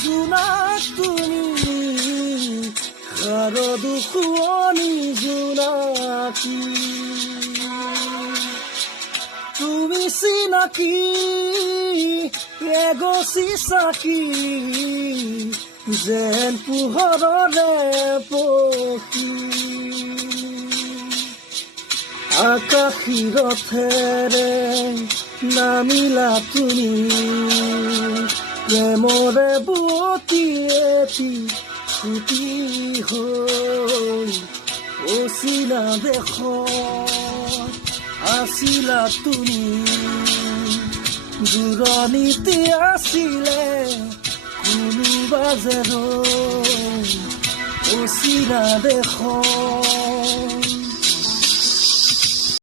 জোনাক তুমি শাৰদ শুৱনি জোনাকী তুমি চিনাকি এগছি চাকি যেন পোহৰৰে পখী আকাশী ৰথেৰে নামিলা তুমি প্ৰেমৰে বুৱতী এটি ছুটি হৈ অচিনা দেশত আছিলা তুমি দূৰণিতে আছিলে কোনোবা যেন অচিনা দেশত